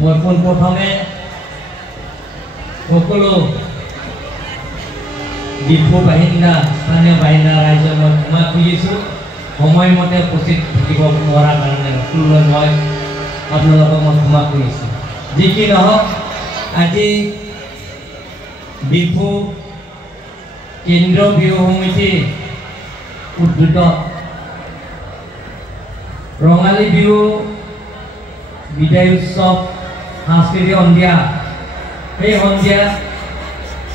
মই পোনপ্ৰথমে সকলো ডিপু বাহিন্দা স্থানীয় বাহিন্দা ৰাইজক মই ক্ষমা খুজিছোঁ সময়মতে উপস্থিত থাকিব নোৱাৰাৰ কাৰণে সকলোলৈ মই আপোনালোকক মই ক্ষমা খুজিছোঁ। যি কি নহওক আজি ডিপু কেন্দ্ৰীয় বিহু সমিতি উদ্যোগত ৰঙালী বিহু বিদায় উৎসৱ সাংস্কৃতিক সন্ধিয়া সেই সন্ধিয়া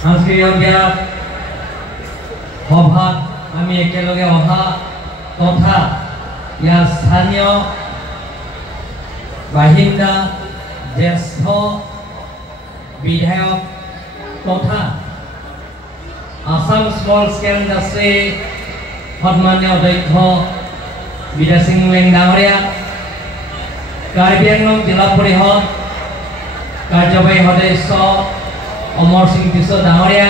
সাংস্কৃতিক সন্ধিয়া সভাত আমি একেলগে অহা তথা ইয়াৰ স্থানীয় বাহিন্দা জ্যেষ্ঠ বিধায়ক তথা আসাম স্মল স্কেল ইণ্ডাষ্ট্ৰী সন্মানীয় অধ্যক্ষ বিদায় সিং মেং ডাঙৰীয়া, কাৰ্বি আংলং জিলা পৰিষদ কাৰ্যবাহী সদস্য অমৰ সিং কিশোৰ ডাঙৰীয়া,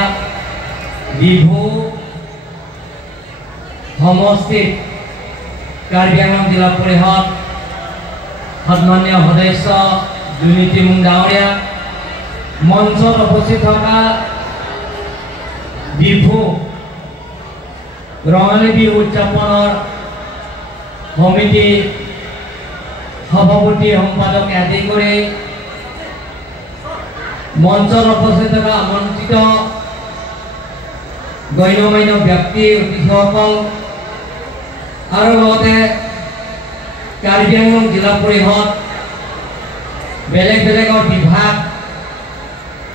ডিভু সমষ্টিত কাৰ্বি আংলং জিলা পৰিষদ সন্মানীয় সদস্য দুৰ্নীতি মুং ডাঙৰীয়া, মঞ্চত উপস্থিত থকা ডিভু ৰঙালী বিহু উদযাপনৰ সমিতি সভাপতি সম্পাদক আদি কৰি মঞ্চত উপস্থিত থকা আমন্ত্ৰিত গণ্যমান্য ব্যক্তি অতিথিসকল আৰু লগতে কাৰ্বি আংলং জিলা পৰিষদ বেলেগ বেলেগৰ বিভাগ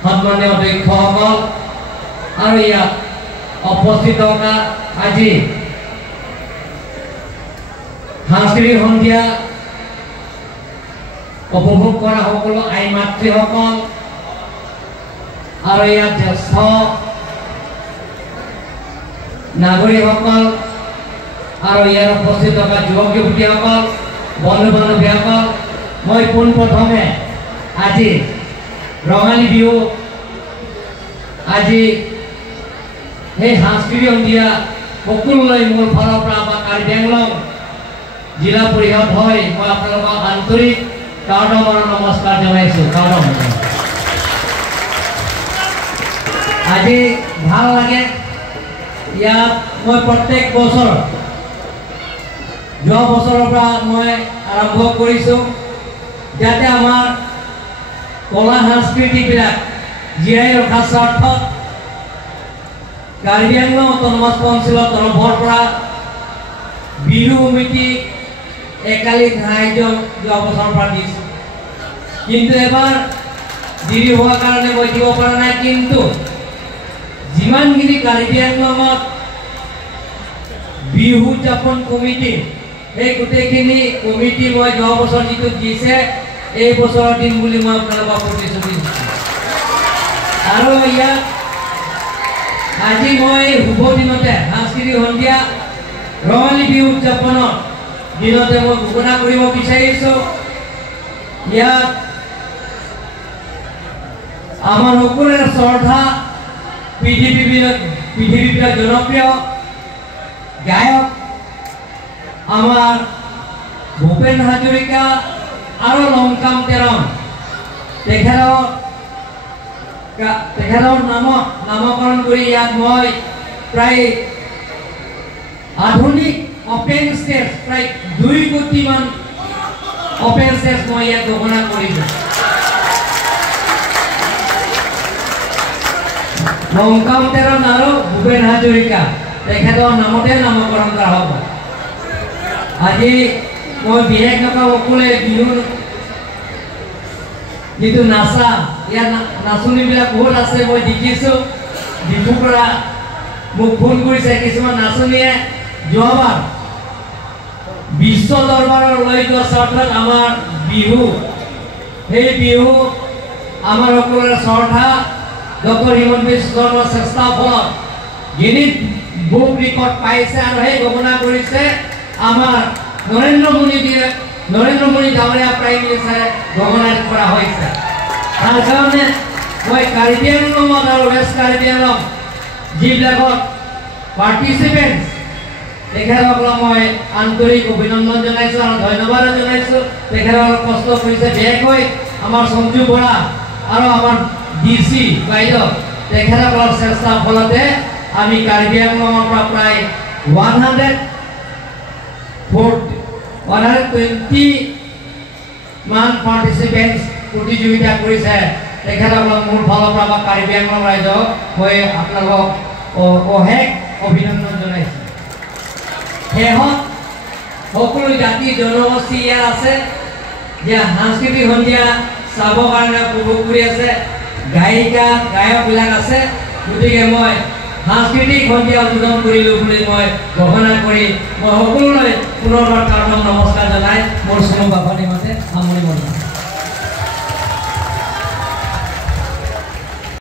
সন্মানীয় অধ্যক্ষসকল আৰু ইয়াত উপস্থিত থকা আজি সাংস্কৃতিক সন্ধিয়া উপভোগ কৰা সকলো আই মাতৃসকল আৰু ইয়াত জ্যেষ্ঠ নাগৰিকসকল আৰু ইয়াৰ উপস্থিত থকা যুৱক যুৱতীসকল বন্ধু বান্ধৱীসকল, মই পোনপ্ৰথমে আজি ৰঙালী বিহু আজি সেই সাংস্কৃতিক সন্ধিয়া সকলোলৈ মোৰ ফালৰ পৰা বা কাৰ্বি আংলং জিলা পৰিষদ হয় মই আপোনালোকক আন্তৰিক কাৰ্ডমৰ নমস্কাৰ জনাইছোঁ। আজি ভাল লাগে ইয়াত মই প্ৰত্যেক বছৰ যোৱা বছৰৰ পৰা মই আৰম্ভ কৰিছোঁ যাতে আমাৰ কলা সংস্কৃতিবিলাক জীয়াই ৰখাৰ স্বাৰ্থত কাৰ্বি আংলং অট'নমাছ কাউন্সিলৰ তৰফৰ পৰা বিহু সমিতি একালিক সাহায্য যোৱা বছৰৰ পৰা দিছোঁ, কিন্তু এবাৰ দেৰি হোৱাৰ কাৰণে মই দিব পৰা নাই। কিন্তু যিমানখিনি কাৰ্বি আংলঙত বিহু উদযাপন কমিটি সেই গোটেইখিনি কমিটি মই যোৱা বছৰ যিটো দিছে এই বছৰৰ দিন বুলি মই আপোনালোকক প্ৰতিশ্ৰুতি দিছোঁ। আৰু ইয়াত আজি মই শুভ দিনতে সাংস্কৃতিক সন্ধিয়া ৰঙালী বিহু উদযাপনৰ দিনতে মই ঘোষণা কৰিব বিচাৰিছোঁ ইয়াত আমাৰ সকলোৰে শ্ৰদ্ধা পৃথিৱীৰ জনপ্ৰিয় গায়ক আমাৰ ভূপেন হাজৰিকা আৰু লংকাম তেৰণ তেখেতৰ নামকৰণ কৰি ইয়াত মই প্ৰায় আধুনিক অপেন ষ্টেজ প্ৰায় 2 কোটি মান অপেন ষ্টেজ মই ইয়াত ঘোষণা কৰিছোঁ। লংকাম তেৰণ আৰু ভূপেন হাজৰিকা তেখেতৰ নামতে নামকৰণ কৰা হ'ব। আজি মই বিশেষ নকওঁ সকলোৱে বিহুৰ যিটো নাচা ইয়াত নাচনীবিলাক বহুত আছে মই দেখিছোঁ। ডিপুৰ পৰা মোক ফোন কৰিছে কিছুমান নাচনীয়ে যোৱাবাৰ বিশ্ব দৰবাৰৰ লৈ যোৱা স্বাৰ্থত আমাৰ বিহু সেই বিহু আমাৰ সকলোৰে শ্ৰদ্ধা ডক্টৰ হিমন্ত বিশ্ব শৰ্মাৰ চেষ্টাৰ ফলত গিনিজ বুক ৰেকৰ্ড পাইছে আৰু সেই ঘোষণা কৰিছে আমাৰ নৰেন্দ্ৰ মোদী ডাঙৰীয়া প্ৰাইম মিনিষ্টাৰে ঘোষণা কৰা হৈছে। তাৰ কাৰণে মই কাৰ্বি আংলঙত আৰু ৱেষ্ট কাৰ্বি আংলং যিবিলাকত পাৰ্টিচিপেণ্টছ তেখেতসকলক মই আন্তৰিক অভিনন্দন জনাইছোঁ আৰু ধন্যবাদ জনাইছোঁ। তেখেতসকলক কষ্ট কৰিছে বিশেষকৈ আমাৰ সঞ্জু বৰা আৰু আমাৰ ডিসি বাইদেউ তেখেতসকলৰ চেষ্টাৰ ফলতে আমি কাৰ্বি আংলঙৰ পৰা প্ৰায় 120 মান পাৰ্টিচিপেণ্টছ প্ৰতিযোগিতা কৰিছে তেখেতসকলক মোৰ ফালৰ পৰা বা কাৰ্বি আংলং ৰাইজক মই আপোনালোকক অশেষ অভিনন্দন জনাইছোঁ। শেষত সকলো জাতি জনগোষ্ঠী ইয়াত আছে যে সাংস্কৃতিক সন্ধিয়া চাবৰ কাৰণে উপভোগ কৰি আছে, গায়িকা গায়কবিলাক আছে। গতিকে মই সাংস্কৃতিক সন্ধিয়া উদ্বোধন কৰিলোঁ বুলি মই ঘোষণা কৰি মই সকলোলৈ পুনৰবাৰ নমস্কাৰ জনাই মোৰ চমু বাপানি মতে সামৰণি মাৰিছোঁ।